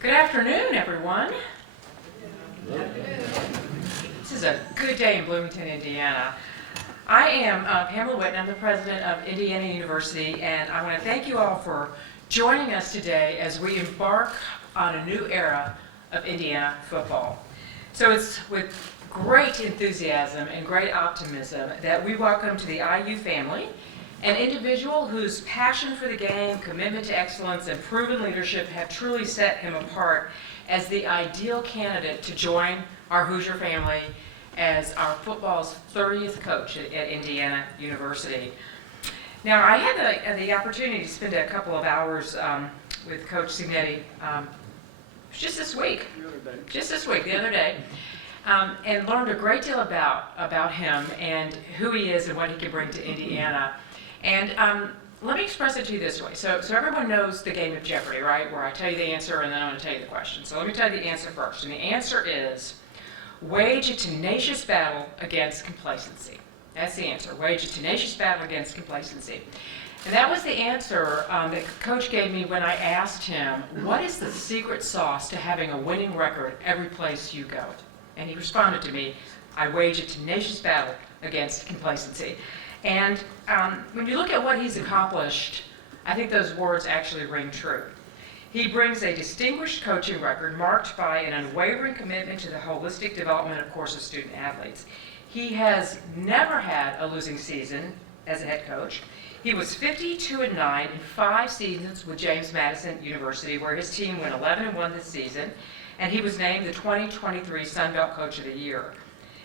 Good afternoon, everyone. This is a good day in Bloomington, Indiana. I am Pamela Whitten. I'm the president of Indiana University, and I want to thank you all for joining us today as we embark on a new era of Indiana football. So it's with great enthusiasm and great optimism that we welcome to the IU family an individual whose passion for the game, commitment to excellence, and proven leadership have truly set him apart as the ideal candidate to join our Hoosier family as our football's 30th coach at Indiana University. Now, I had the opportunity to spend a couple of hours with Coach Cignetti just this week, the other day, and learned a great deal about him and who he is and what he can bring to Indiana. And let me express it to you this way. So everyone knows the game of Jeopardy, right? Where I tell you the answer and then I'm going to tell you the question. So let me tell you the answer first. And the answer is wage a tenacious battle against complacency. That's the answer. Wage a tenacious battle against complacency. And that was the answer that Coach gave me when I asked him, what is the secret sauce to having a winning record every place you go? And he responded to me, I wage a tenacious battle against complacency. And when you look at what he's accomplished, I think those words actually ring true. He brings a distinguished coaching record marked by an unwavering commitment to the holistic development, of course, of student athletes. He has never had a losing season as a head coach. He was 52-9 in 5 seasons with James Madison University, where his team went 11-1 this season, and he was named the 2023 Sun Belt Coach of the Year.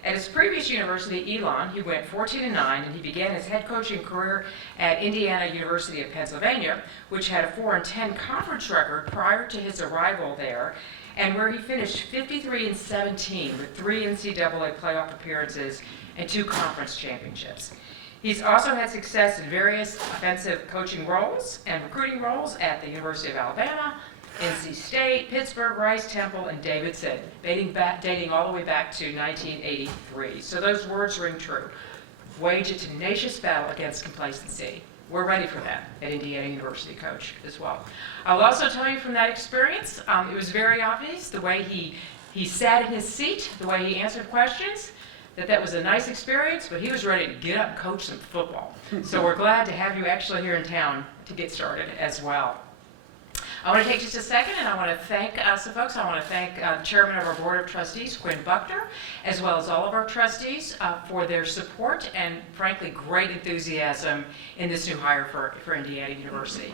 At his previous university, Elon, he went 14-9, and he began his head coaching career at Indiana University of Pennsylvania, which had a 4-10 conference record prior to his arrival there, and where he finished 53-17 with 3 NCAA playoff appearances and 2 conference championships. He's also had success in various offensive coaching roles and recruiting roles at the University of Alabama, NC State, Pittsburgh, Rice, Temple, and Davidson, dating all the way back to 1983. So those words ring true. Wage a tenacious battle against complacency. We're ready for that at Indiana University, Coach, as well. I'll also tell you from that experience, it was very obvious the way he sat in his seat, the way he answered questions, that was a nice experience, but he was ready to get up and coach some football. So we're glad to have you actually here in town to get started as well. I want to take just a second, and I want to thank some folks. I want to thank the chairman of our Board of Trustees, Quinn Buckner, as well as all of our trustees for their support and, frankly, great enthusiasm in this new hire for Indiana University.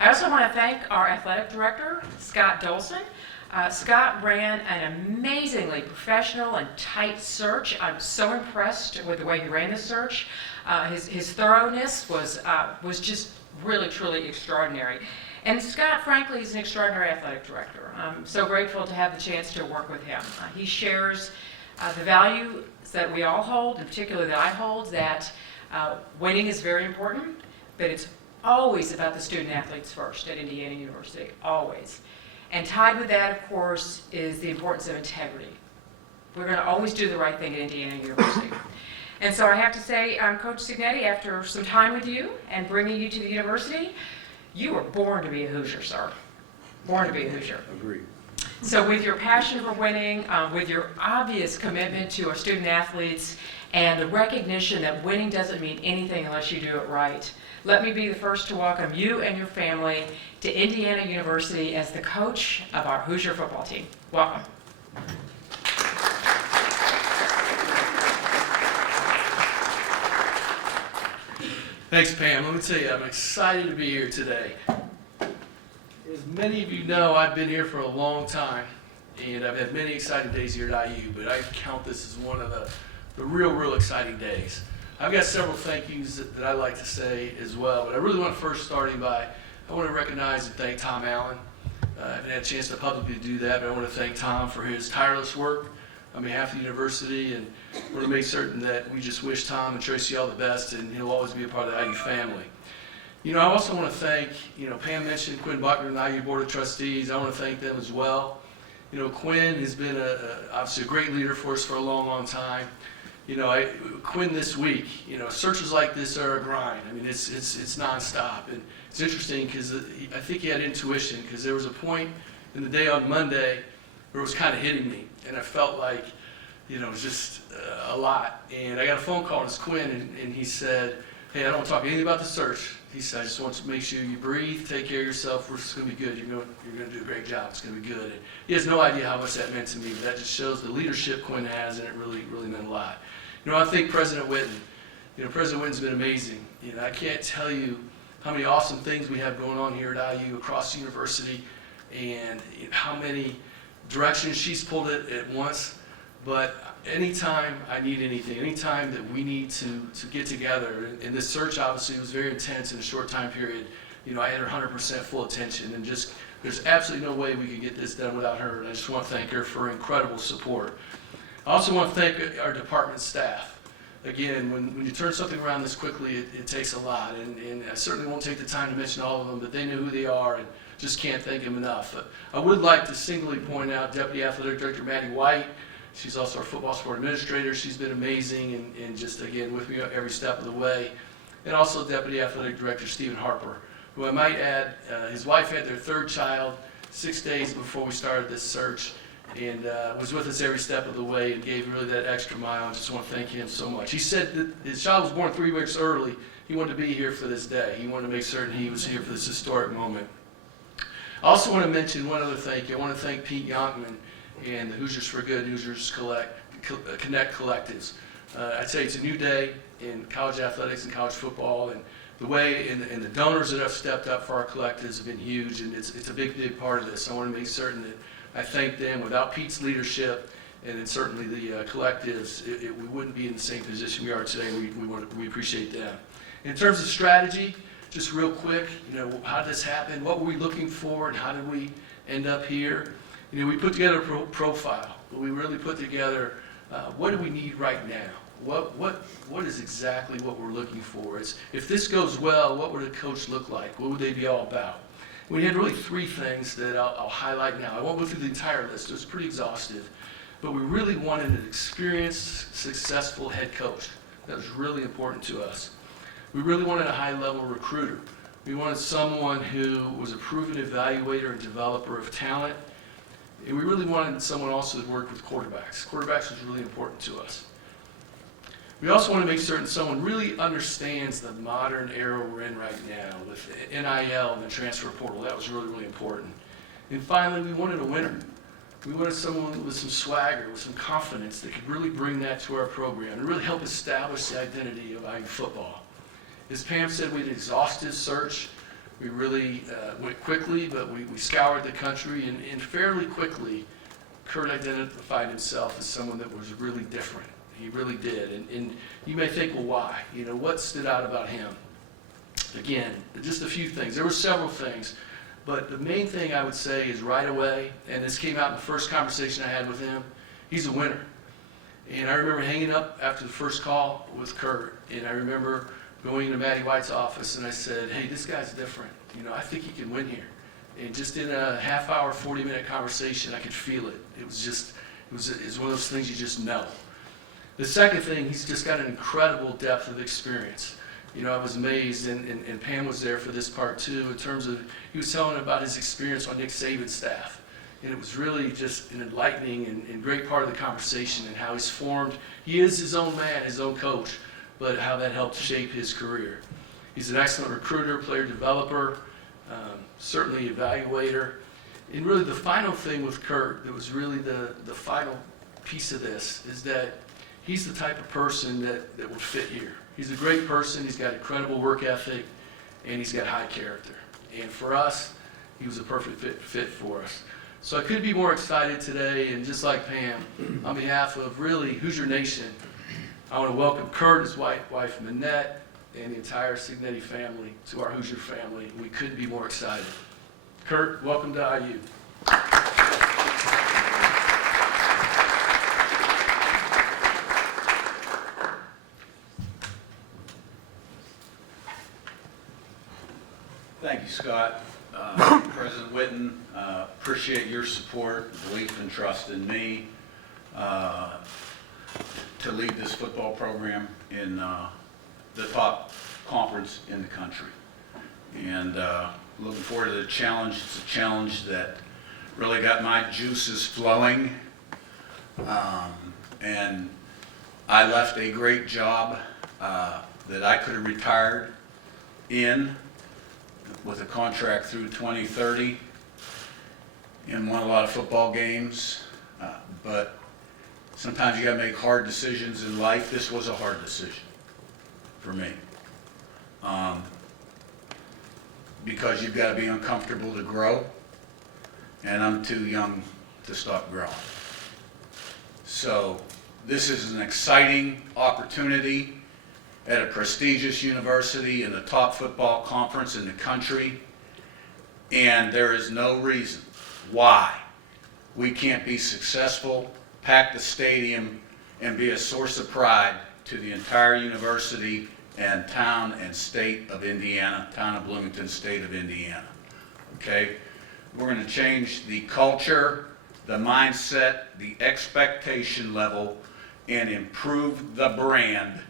I also want to thank our Athletic Director, Scott Dolson. Scott ran an amazingly professional and tight search. I'm so impressed with the way he ran the search. His thoroughness was just really, truly extraordinary. And Scott, frankly, is an extraordinary athletic director. I'm so grateful to have the chance to work with him. He shares the values that we all hold, and particularly that I hold, that winning is very important, but it's always about the student athletes first at Indiana University, always. And tied with that, of course, is the importance of integrity. We're going to always do the right thing at Indiana University. And so I have to say, Coach Cignetti, after some time with you and bringing you to the university, you were born to be a Hoosier, sir. Born to be a Hoosier. Agreed. So with your passion for winning, with your obvious commitment to our student athletes, and the recognition that winning doesn't mean anything unless you do it right, let me be the first to welcome you and your family to Indiana University as the coach of our Hoosier football team. Welcome. Thanks, Pam. Let me tell you, I'm excited to be here today. As many of you know, I've been here for a long time, and I've had many exciting days here at IU, but I count this as one of the real exciting days. I've got several thank yous that I like to say as well, but I really want to first start by, I want to recognize and thank Tom Allen. I haven't had a chance to publicly do that, but I want to thank Tom for his tireless work on behalf of the university, and want to make certain that we just wish Tom and Tracy all the best, and he'll always be a part of the IU family. You know, I also want to thank, Pam mentioned Quinn Buckner and the IU Board of Trustees. I want to thank them as well. Quinn has been obviously a great leader for us for a long time. Quinn this week, searches like this are a grind. I mean, it's nonstop. And it's interesting because I think he had intuition, because there was a point And the day on Monday, where it was kind of hitting me, and I felt like, it was just a lot. And I got a phone call from Quinn, and he said, hey, I don't want to talk anything about the search. He said, I just want to make sure you breathe, take care of yourself. We're just going to be good. You're going to do a great job. It's going to be good. And he has no idea how much that meant to me, but that just shows the leadership Quinn has, and it really, really meant a lot. I think President Whitten, President Whitten's been amazing. I can't tell you how many awesome things we have going on here at IU across the university, and how many directions she's pulled it at once. But anytime I need anything, anytime that we need to get together, and this search obviously was very intense in a short time period, I had her 100% full attention, and just there's absolutely no way we could get this done without her, and I just want to thank her for her incredible support. I also want to thank our department staff. Again, when you turn something around this quickly, it takes a lot, and I certainly won't take the time to mention all of them, but they know who they are, and just can't thank them enough. But I would like to singly point out Deputy Athletic Director Maddie White. She's also our football sport administrator. She's been amazing and just, again, with me every step of the way. And also Deputy Athletic Director Stephen Harper, who I might add, his wife had their third child 6 days before we started this search, and was with us every step of the way and gave really that extra mile. I just want to thank him so much. He said that his child was born 3 weeks early. He wanted to be here for this day. He wanted to make certain he was here for this historic moment. I also want to mention one other thank you. I want to thank Pete Yonkman and the Hoosiers for Good, Hoosiers Connect collectives. I'd say it's a new day in college athletics and college football, and the way and the donors that have stepped up for our collectives have been huge, and it's a big, big part of this. I want to make certain that I thank them. Without Pete's leadership, and then certainly the collectives, we wouldn't be in the same position we are today. We appreciate them. In terms of strategy, just real quick, how did this happen? What were we looking for, and how did we end up here? We put together a profile, but we really put together what do we need right now? What is exactly what we're looking for? If this goes well, what would a coach look like? What would they be all about? We had really 3 things that I'll highlight now. I won't go through the entire list. It was pretty exhaustive. But we really wanted an experienced, successful head coach. That was really important to us. We really wanted a high-level recruiter. We wanted someone who was a proven evaluator and developer of talent. And we really wanted someone also that worked with quarterbacks. Quarterbacks was really important to us. We also want to make certain someone really understands the modern era we're in right now with NIL and the transfer portal. That was really, really important. And finally, we wanted a winner. We wanted someone with some swagger, with some confidence that could really bring that to our program and really help establish the identity of IU football. As Pam said, we had an exhaustive search. We really went quickly, but we scoured the country, and fairly quickly, Curt identified himself as someone that was really different. He really did, and you may think, well, why? What stood out about him? Again, just a few things. There were several things, but the main thing I would say is right away, and this came out in the first conversation I had with him, he's a winner. And I remember hanging up after the first call with Curt, and I remember going into Maddie White's office, and I said, hey, this guy's different. I think he can win here. And just in a half-hour, 40-minute conversation, I could feel it. It was one of those things you just know. The second thing, he's just got an incredible depth of experience. I was amazed, and Pam was there for this part too, in terms of, he was telling about his experience on Nick Saban's staff. And it was really just an enlightening and great part of the conversation, and how he's formed. He is his own man, his own coach, but how that helped shape his career. He's an excellent recruiter, player developer, certainly evaluator. And really the final thing with Curt that was really the final piece of this is that he's the type of person that would fit here. He's a great person, he's got incredible work ethic, and he's got high character. And for us, he was a perfect fit for us. So I couldn't be more excited today, and just like Pam, on behalf of really Hoosier Nation, I want to welcome Curt, his wife Minette, and the entire Cignetti family to our Hoosier family. We couldn't be more excited. Curt, welcome to IU. Thank you, Scott. President Whitten, appreciate your support, belief and trust in me to lead this football program in the top conference in the country. And looking forward to the challenge. It's a challenge that really got my juices flowing. And I left a great job that I could have retired in with a contract through 2030 and won a lot of football games. But sometimes you got to make hard decisions in life. This was a hard decision for me. Because you've got to be uncomfortable to grow, and I'm too young to stop growing. So this is an exciting opportunity at a prestigious university in the top football conference in the country, and there is no reason why we can't be successful, pack the stadium, and be a source of pride to the entire university and town and state of Indiana, town of Bloomington, state of Indiana. Okay? We're going to change the culture, the mindset, the expectation level, and improve the brand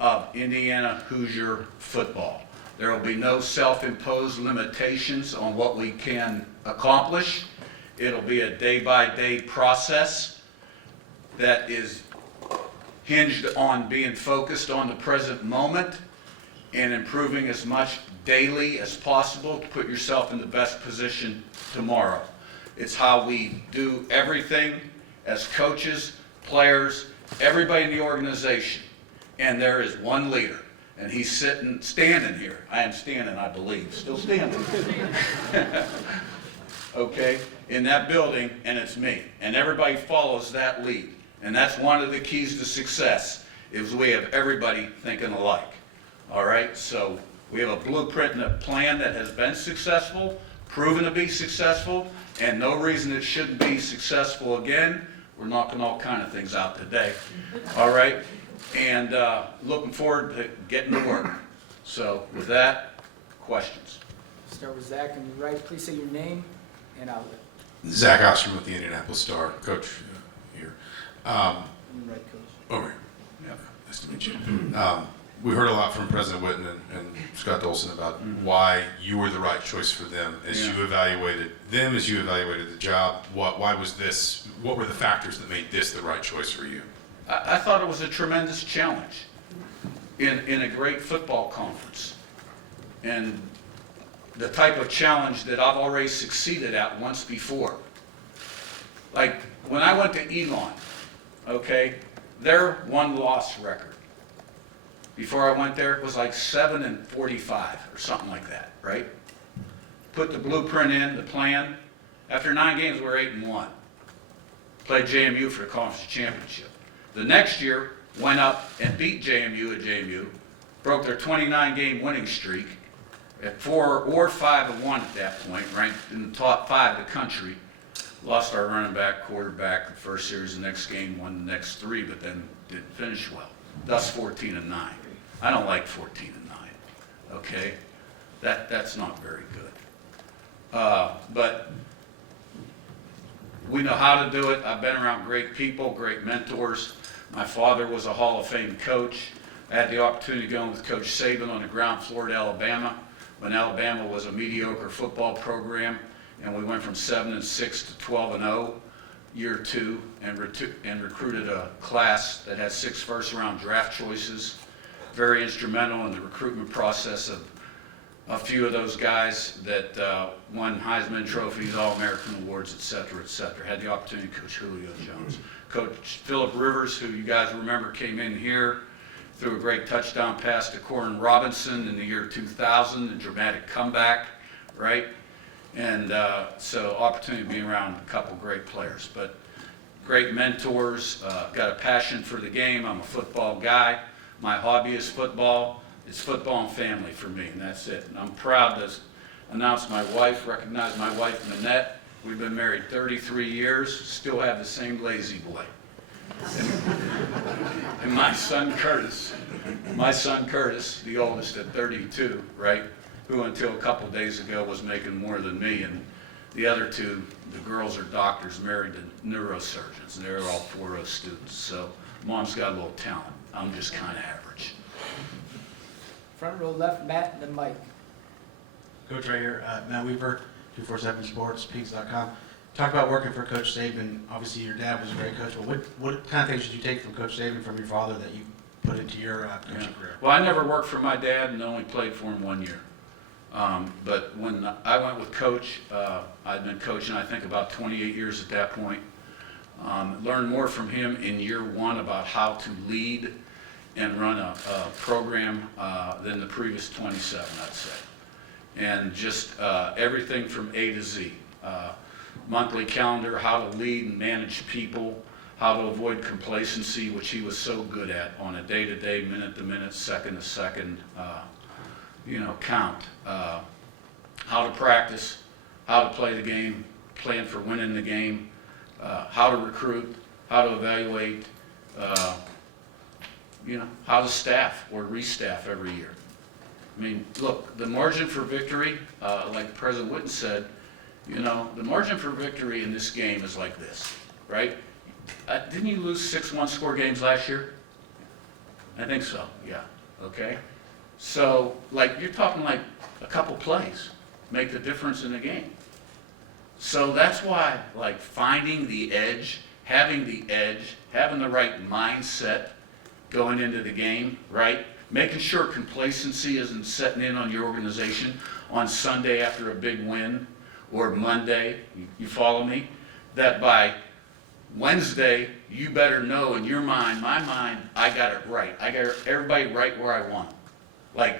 of Indiana Hoosier football. There will be no self-imposed limitations on what we can accomplish. It'll be a day-by-day process that is hinged on being focused on the present moment and improving as much daily as possible to put yourself in the best position tomorrow. It's how we do everything as coaches, players, everybody in the organization. And there is one leader, and he's standing here. I am standing, I believe, still standing. Okay, in that building, and it's me. And everybody follows that lead. And that's one of the keys to success, is we have everybody thinking alike. All right, so we have a blueprint and a plan that has been successful, proven to be successful, and no reason it shouldn't be successful again. We're knocking all kind of things out today. All right, and looking forward to getting to work. So with that, questions? Start with Zach on your right. Please say your name and outlet. Zach Ostrom with the Indianapolis Star, coach here. On your right, coach. Over here. Nice to meet you. We heard a lot from President Whitten and Scott Dolson about why you were the right choice for them as you evaluated them, as you evaluated the job. Why was this? What were the factors that made this the right choice for you? I thought it was a tremendous challenge in a great football conference. And the type of challenge that I've already succeeded at once before. Like when I went to Elon, okay, their one-loss record before I went there it was like 7-45 or something like that, right? Put the blueprint in, the plan. After 9 games, we were 8-1. Played JMU for the conference championship. The next year, went up and beat JMU at JMU, broke their 29-game winning streak at 4 or 5-1 at that point, ranked in the top 5 of the country. Lost our running back, quarterback, the first series, the next game, won the next 3, but then didn't finish well. Thus 14-9. I don't like 14-9. Okay, that's not very good. But we know how to do it. I've been around great people, great mentors. My father was a Hall of Fame coach. I had the opportunity to go in with Coach Saban on the ground floor at Alabama when Alabama was a mediocre football program, and we went from 7-6 to 12-0 year 2, and recruited a class that had 6 first-round draft choices. Very instrumental in the recruitment process of a few of those guys that won Heisman trophies, All-American awards, et cetera, et cetera. Had the opportunity to coach Julio Jones. Coach Phillip Rivers, who you guys remember came in here, threw a great touchdown pass to Corin Robinson in the year 2000, a dramatic comeback, right? And so opportunity to be around a couple great players, but great mentors, got a passion for the game. I'm a football guy. My hobby is football. It's football and family for me, and that's it. And I'm proud to announce my wife, recognize my wife, Nanette. We've been married 33 years, still have the same lazy boy. And my son Curtis, the oldest at 32, right, who until a couple days ago was making more than me, and the other 2, the girls are doctors, married to neurosurgeons, and they're all 4.0 students. So mom's got a little talent. I'm just kind of average. Front row left, Matt, and then Mike. Coach right here, Matt Weaver, 247sports, pigs.com. Talk about working for Coach Saban. Obviously, your dad was a great coach, but what kind of things did you take from Coach Saban from your father that you put into your coaching career? Well, I never worked for my dad and only played for him 1 year. But when I went with Coach, I'd been coaching, I think, about 28 years at that point. Learned more from him in year 1 about how to lead and run a program than the previous 27, I'd say. And just everything from A to Z. Monthly calendar, how to lead and manage people, how to avoid complacency, which he was so good at on a day-to-day, minute-to-minute, second-to-second, count. How to practice, how to play the game, plan for winning the game, how to recruit, how to evaluate, how to staff or restaff every year. I mean, look, the margin for victory, like President Whitten said, the margin for victory in this game is like this, right? Didn't you lose 6 one-score games last year? I think so, yeah, okay? So, you're talking like a couple plays make the difference in the game. So that's why, finding the edge, having the right mindset going into the game, right? Making sure complacency isn't setting in on your organization on Sunday after a big win or Monday, you follow me? That by Wednesday, you better know in your mind, my mind, I got it right. I got everybody right where I want them.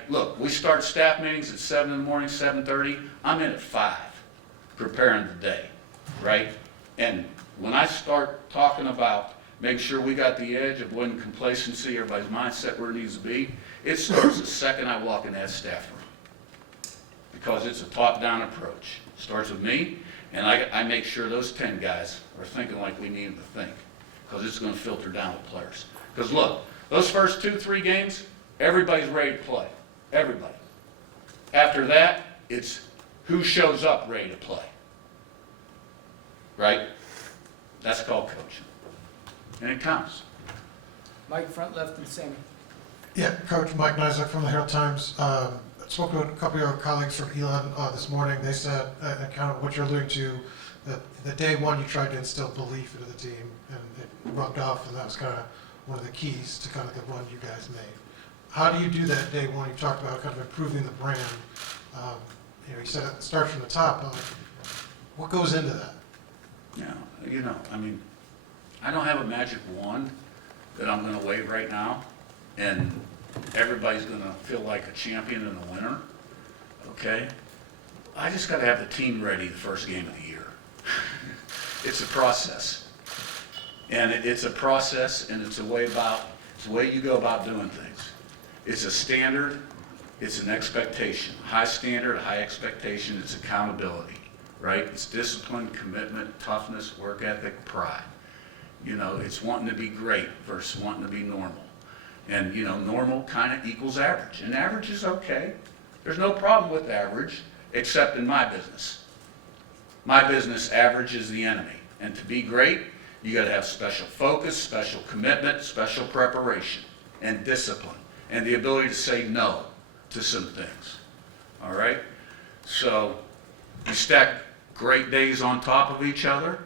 Look, we start staff meetings at 7 in the morning, 7:30. I'm in at 5, preparing the day, right? And when I start talking about making sure we got the edge, avoiding complacency, everybody's mindset where it needs to be, it starts the second I walk in that staff room. Because it's a top-down approach. It starts with me, and I make sure those 10 guys are thinking like we need them to think. Because it's going to filter down with players. Because look, those first 2-3 games, everybody's ready to play. Everybody. After that, it's who shows up ready to play. Right? That's called coaching. And it counts. Mike, front left, and Sammy. Yeah, Coach Mike Nyzak from the Herald Times. Spoke to a couple of your colleagues from Elon this morning. They said, kind of what you're alluding to, that the day one you tried to instill belief into the team, and it rubbed off, and that was kind of one of the keys to kind of the run you guys made. How do you do that day one? You talked about kind of improving the brand. You said it starts from the top, but what goes into that? Yeah, I don't have a magic wand that I'm going to wave right now, and everybody's going to feel like a champion and a winner, okay? I just got to have the team ready the first game of the year. It's a process. And it's a process, and it's a way you go about doing things. It's a standard, it's an expectation. High standard, high expectation, it's accountability, right? It's discipline, commitment, toughness, work ethic, pride. It's wanting to be great versus wanting to be normal. And, normal kind of equals average. And average is okay. There's no problem with average, except in my business. My business, average is the enemy. And to be great, you got to have special focus, special commitment, special preparation, and discipline, and the ability to say no to some things. All right? So you stack great days on top of each other.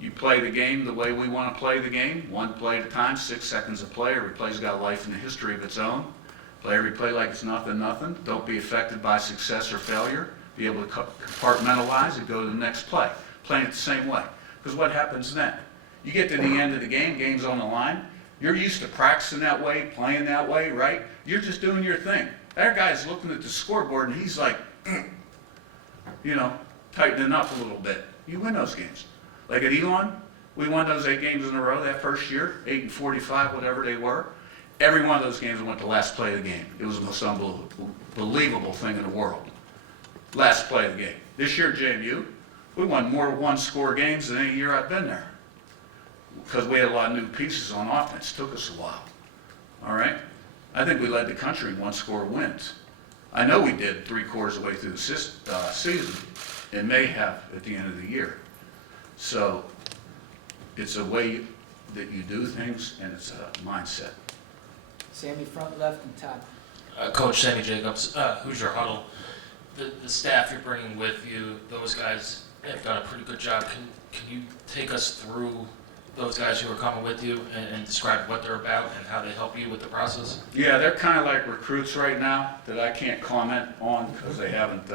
You play the game the way we want to play the game, one play at a time, 6 seconds a play. Every play's got a life and a history of its own. Play every play like it's nothing. Don't be affected by success or failure. Be able to compartmentalize and go to the next play. Playing it the same way. Because what happens then? You get to the end of the game, game's on the line. You're used to practicing that way, playing that way, right? You're just doing your thing. That guy's looking at the scoreboard and he's like, tightening up a little bit. You win those games. Like at Elon, we won those 8 games in a row that first year, 8 and 45, whatever they were. Every one of those games went to last play of the game. It was the most unbelievable thing in the world. Last play of the game. This year, JMU, we won more one-score games than any year I've been there. Because we had a lot of new pieces on offense. It took us a while. All right? I think we led the country in one-score wins. I know we did 3/4 of the way through the season, and may have at the end of the year. So it's a way that you do things, and it's a mindset. Sammy, front left, and Todd. Coach Sammy Jacobs, Hoosier Huddle, the staff you're bringing with you, those guys, have done a pretty good job. Can you take us through those guys who are coming with you and describe what they're about and how they help you with the process? Yeah, they're kind of like recruits right now that I can't comment on because they haven't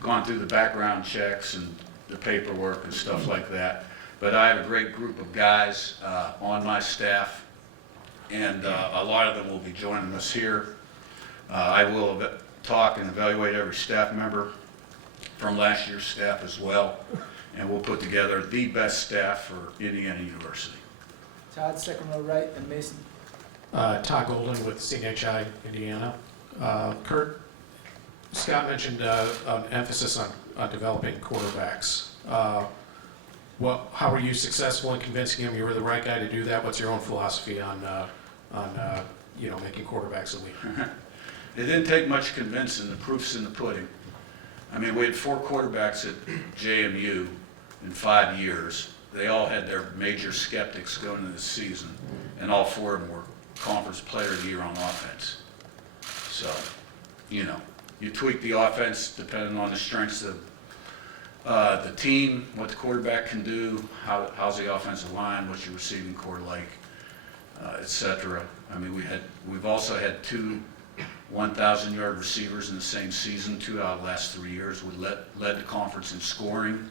gone through the background checks and the paperwork and stuff like that. But I have a great group of guys on my staff, and a lot of them will be joining us here. I will talk and evaluate every staff member from last year's staff as well, and we'll put together the best staff for Indiana University. Todd, second row right, and Mason. Todd Golden with CNHI Indiana. Curt, Scott mentioned an emphasis on developing quarterbacks. How were you successful in convincing him you were the right guy to do that? What's your own philosophy on making quarterbacks elite? It didn't take much convincing. The proof's in the pudding. I mean, we had 4 quarterbacks at JMU in 5 years. They all had their major skeptics going into the season, and all 4 of them were Conference Player of the Year on offense. So, you tweak the offense depending on the strengths of the team, what the quarterback can do, how's the offensive line, what's your receiving core like, etc. I mean, we've also had 2 1,000-yard receivers in the same season, 2 out of the last 3 years. We led the conference in scoring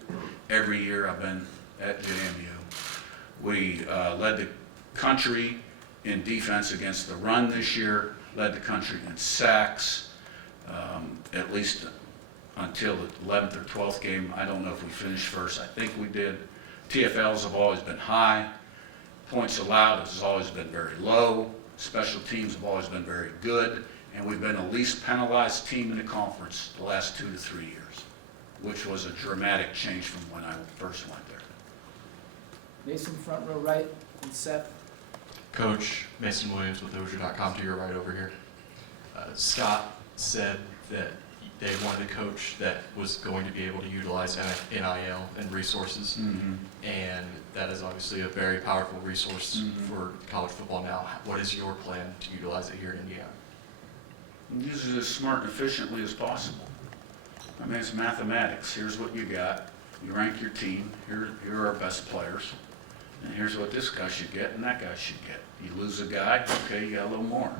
every year I've been at JMU. We led the country in defense against the run this year, led the country in sacks, at least until the 11th or 12th game. I don't know if we finished first. I think we did. TFLs have always been high. Points allowed has always been very low. Special teams have always been very good. And we've been the least penalized team in the conference the last 2 to 3 years, which was a dramatic change from when I first went there. Mason, front row right, and Seth. Coach Mason Williams with Hoosier.com to your right over here. Scott said that they wanted a coach that was going to be able to utilize NIL and resources, and that is obviously a very powerful resource for college football now. What is your plan to utilize it here in Indiana? Use it as smart and efficiently as possible. I mean, it's mathematics. Here's what you got. You rank your team. Here are our best players. And here's what this guy should get and that guy should get. You lose a guy, okay, you got a little more.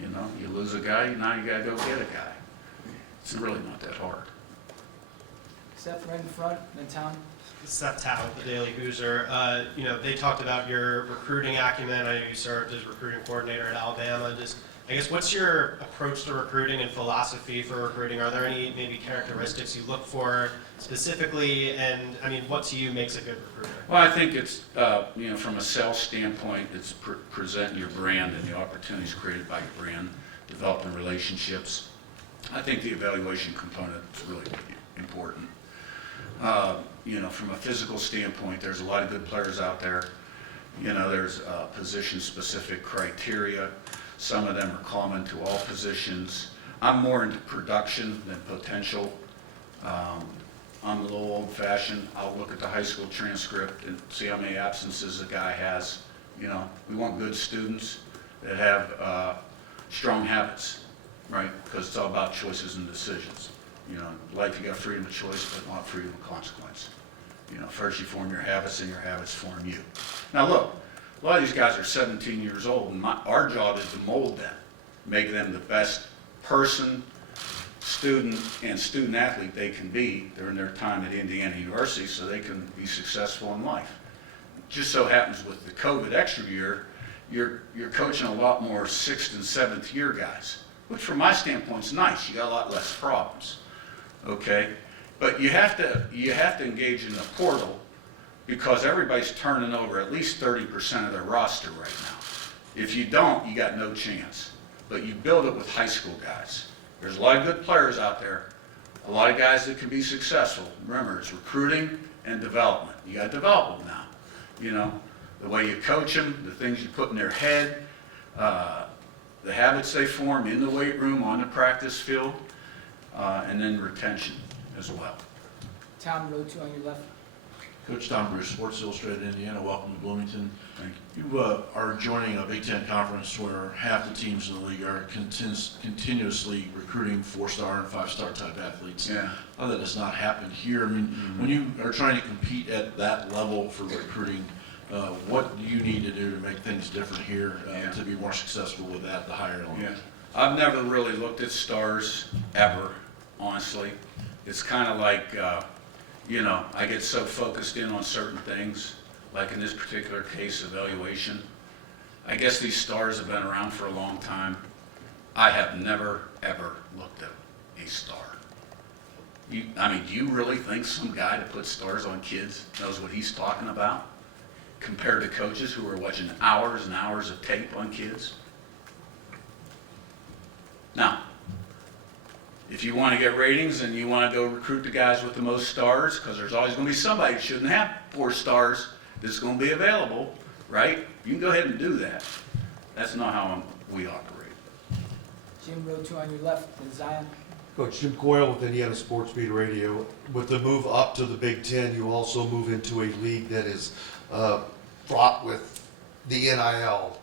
You lose a guy, now you got to go get a guy. It's really not that hard. Seth, right in front, and then Tom. Seth Tao with the Daily Hoosier. They talked about your recruiting acumen. I know you served as recruiting coordinator at Alabama. I guess, what's your approach to recruiting and philosophy for recruiting? Are there any maybe characteristics you look for specifically? And I mean, what to you makes a good recruiter? Well, I think it's, from a sales standpoint, it's presenting your brand and the opportunities created by your brand, developing relationships. I think the evaluation component is really important. From a physical standpoint, there's a lot of good players out there. There's position-specific criteria. Some of them are common to all positions. I'm more into production than potential. I'm a little old-fashioned. I'll look at the high school transcript and see how many absences a guy has. We want good students that have strong habits, right? Because it's all about choices and decisions. In life you got freedom of choice, but not freedom of consequence. First you form your habits, and your habits form you. Now look, a lot of these guys are 17 years old, and our job is to mold them, make them the best person, student, and student athlete they can be during their time at Indiana University so they can be successful in life. It just so happens with the COVID extra year, you're coaching a lot more 6th and 7th year guys, which from my standpoint is nice. You got a lot less problems, okay? But you have to engage in the portal, because everybody's turning over at least 30% of their roster right now. If you don't, you got no chance. But you build it with high school guys. There's a lot of good players out there, a lot of guys that can be successful. Remember, it's recruiting and development. You got to develop them now. The way you coach them, the things you put in their head, the habits they form in the weight room, on the practice field, and then retention as well. Tom, row 2 on your left. Coach Tom Bruce, Sports Illustrated Indiana. Welcome to Bloomington. Thank You are joining a Big Ten conference where half the teams in the league are continuously recruiting 4-star and 5-star type athletes. Yeah. That does not happen here. I mean, when you are trying to compete at that level for recruiting, what do you need to do to make things different here to be more successful with that, the higher level? Yeah. I've never really looked at stars ever, honestly. It's kind of like, you know, I get so focused in on certain things, like in this particular case, evaluation. I guess these stars have been around for a long time. I have never, ever looked at a star. I mean, do you really think some guy that puts stars on kids knows what he's talking about compared to coaches who are watching hours and hours of tape on kids? Now, if you want to get ratings and you want to go recruit the guys with the most stars, because there's always going to be somebody who shouldn't have 4 stars that's going to be available, right? You can go ahead and do that. That's not how we operate. Jim, row 2 on your left, and Zion. Coach Jim Coyle with Indiana Sports Beat Radio. With the move up to the Big Ten, you also move into a league that is fraught with the NIL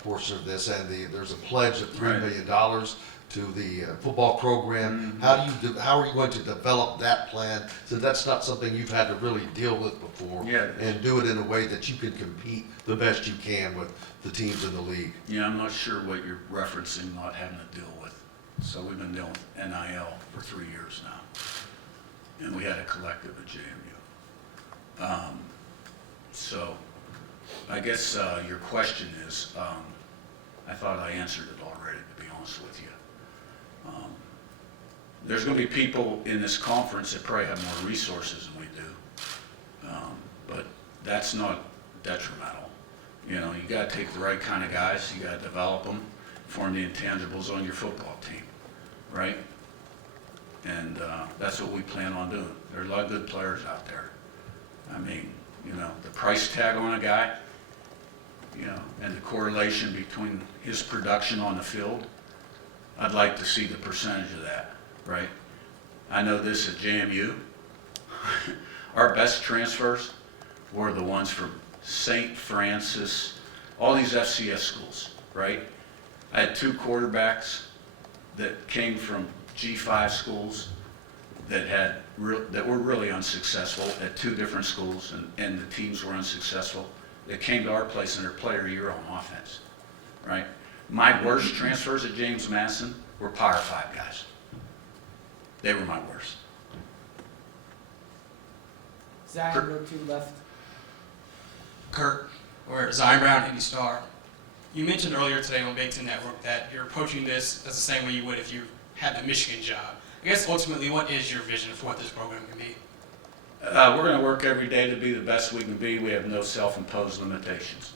portion of this, and there's a pledge of $3 million to the football program. Mm-hmm. How are you going to develop that plan, so that's not something you've had to really deal with before, and do it in a way that you can compete the best you can with the teams in the league? Yeah, I'm not sure what you're referencing, not having to deal with. So we've been dealing with NIL for 3 years now, and we had a collective at JMU. So I guess your question is, I thought I answered it already, to be honest with you. There's going to be people in this conference that probably have more resources than we do, but that's not detrimental. You know, you got to take the right kind of guys, you got to develop them, form the intangibles on your football team, right? And that's what we plan on doing. There's a lot of good players out there. I mean, you know, the price tag on a guy, you know, and the correlation between his production on the field, I'd like to see the percentage of that, right? I know this at JMU. Our best transfers were the ones from St. Francis, all these FCS schools, right? I had 2 quarterbacks that came from G5 schools that were really unsuccessful at 2 different schools, and the teams were unsuccessful. They came to our place in their player year on offense, right? My worst transfers at James Madison were Power 5 guys. They were my worst. Zion, row 2 left. Curt, or Zion Brown, Indy Star. You mentioned earlier today on Big Ten Network that you're approaching this as the same way you would if you had the Michigan job. I guess ultimately, what is your vision for what this program can be? We're going to work every day to be the best we can be. We have no self-imposed limitations.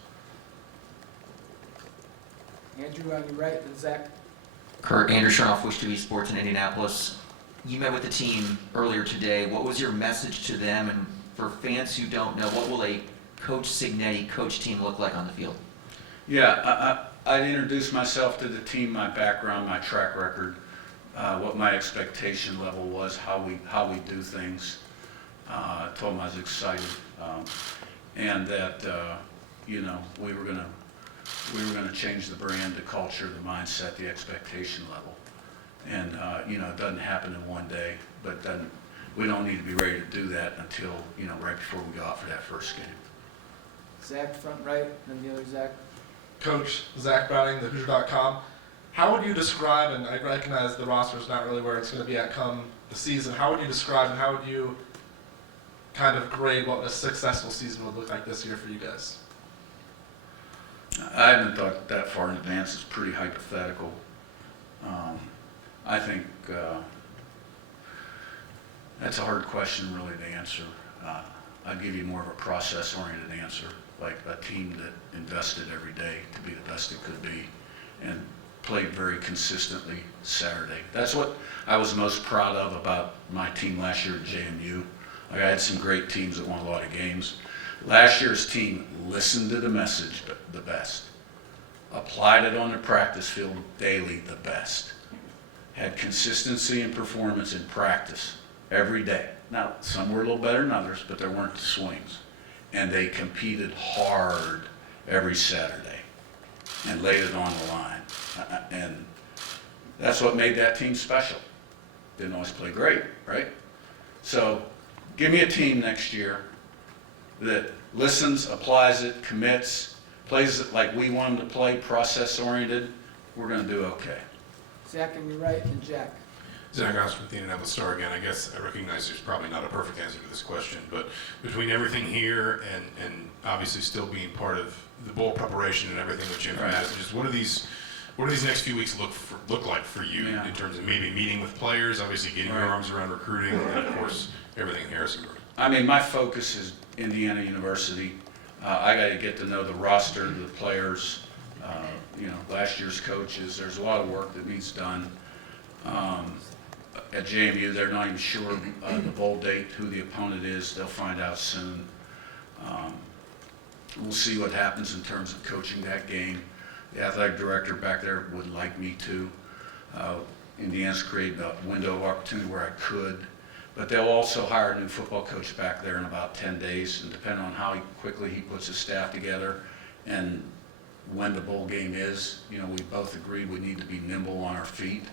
Andrew on your right, then Zach. Curt, Andrew Sharnoff, Wish TV Sports in Indianapolis. You met with the team earlier today. What was your message to them? And for fans who don't know, what will a Coach Cignetti coach team look like on the field? Yeah, I'd introduce myself to the team, my background, my track record, what my expectation level was, how we do things. I told them I was excited, and that you know, we were gonna change the brand, the culture, the mindset, the expectation level. And you know, it doesn't happen in one day, but then we don't need to be ready to do that until, you know, right before we go out for that first game. Zach, front right, then the other Zach. Coach Zach Browning, the Hoosier.com. How would you describe, and I recognize the roster is not really where it's going to be at come the season, how would you describe and how would you kind of grade what a successful season would look like this year for you guys? I haven't thought that far in advance. It's pretty hypothetical. I think that's a hard question really to answer. I'd give you more of a process-oriented answer, like a team that invested every day to be the best it could be and played very consistently Saturday. That's what I was most proud of about my team last year at JMU. Like, I had some great teams that won a lot of games. Last year's team listened to the message the best, applied it on the practice field daily the best, had consistency and performance in practice every day Now, some were a little better than others, but there weren't the swings. And they competed hard every Saturday and laid it on the line. And that's what made that team special. Didn't always play great, right? So give me a team next year that listens, applies it, commits, plays it like we want them to play, process-oriented. We're going to do okay. Zach on your right, and Jack. Zach Oscar with the Indianapolis Star again. I guess I recognize there's probably not a perfect answer to this question, but between everything here and obviously still being part of the bowl preparation and everything with Jim Right. just what do these next few weeks look like for you in terms of maybe meeting with players, obviously getting your arms around recruiting, and of course everything in Harrisonburg? I mean, my focus is Indiana University. I got to get to know the roster, the players, last year's coaches. There's a lot of work that needs done. At JMU, they're not even sure the bowl date, who the opponent is. They'll find out soon. We'll see what happens in terms of coaching that game. The athletic director back there would like me to. Indiana's created a window of opportunity where I could. But they'll also hire a new football coach back there in about 10 days. And depending on how quickly he puts his staff together and when the bowl game is, we both agreed we need to be nimble on our feet.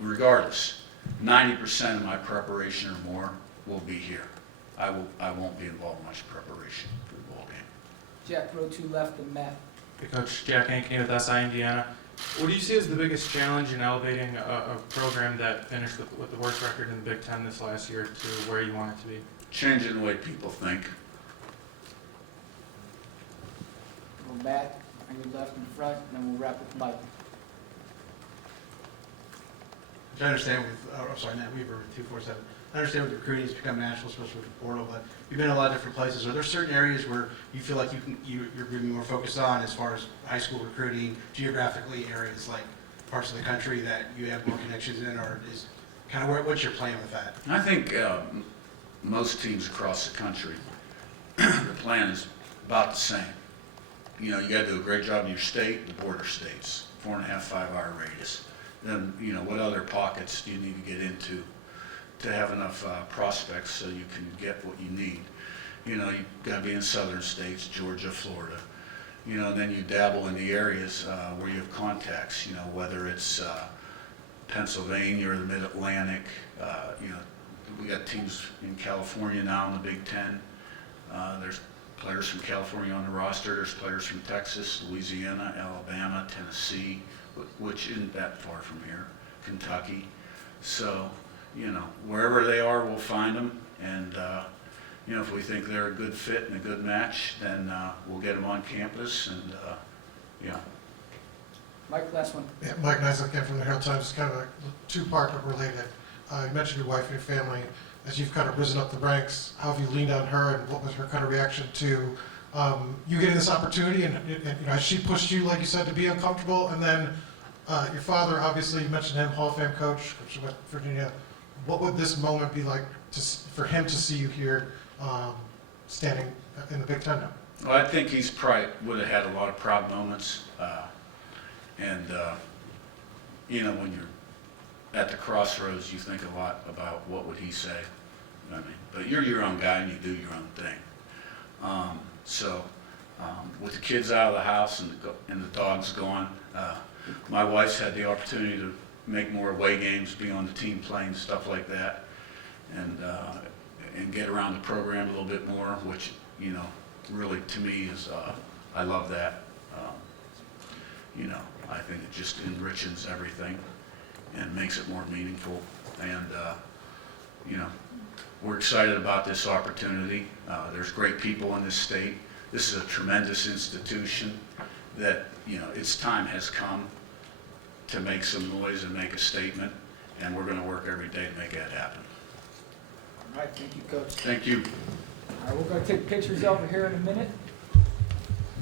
Regardless, 90% of my preparation or more will be here. I won't be involved in much preparation for the bowl game. Jack, row 2 left, and Matt. Hey Coach, Jack Ankeny with SI Indiana. What do you see as the biggest challenge in elevating a program that finished with the worst record in the Big Ten this last year to where you want it to be? Changing the way people think. Go back on your left in front, and then we'll wrap with Mike. I understand with, Matt Weaver with 247. I understand with recruiting it's become national, especially with the portal, but you've been in a lot of different places. Are there certain areas where you feel like you're going to be more focused on as far as high school recruiting, geographically areas like parts of the country that you have more connections in, or is kind of what's your plan with that? I think most teams across the country, the plan is about the same. You got to do a great job in your state, the border states, 4.5, 5 hour radius. Then, what other pockets do you need to get into to have enough prospects so you can get what you need? You've got to be in southern states, Georgia, Florida. Then you dabble in the areas where you have contacts, whether it's Pennsylvania or the Mid-Atlantic. We got teams in California now in the Big Ten. There's players from California on the roster. There's players from Texas, Louisiana, Alabama, Tennessee, which isn't that far from here, Kentucky. So, wherever they are, we'll find them. And, if we think they're a good fit and a good match, then we'll get them on campus. And, Mike, last one. Yeah, Mike Nislak again from the Herald Times. Kind of a two-part but related. You mentioned your wife and your family. As you've kind of risen up the ranks, how have you leaned on her, and what was her kind of reaction to you getting this opportunity? And has she pushed you, like you said, to be uncomfortable? And then your father, obviously, you mentioned him, Hall of Fame coach of West Virginia. What would this moment be like for him to see you here standing in the Big Ten now? Well, I think he's probably would have had a lot of proud moments. When you're at the crossroads, you think a lot about what would he say. But you're your own guy and you do your own thing. With the kids out of the house and the dogs gone, my wife's had the opportunity to make more away games, be on the team playing, stuff like that, and get around the program a little bit more, which, really to me is, I love that. I think it just enriches everything and makes it more meaningful. And, we're excited about this opportunity. There's great people in this state. This is a tremendous institution that, its time has come to make some noise and make a statement, and we're going to work every day to make that happen. All right, thank you, Coach. Thank you. All right, we're going to take pictures over here in a minute.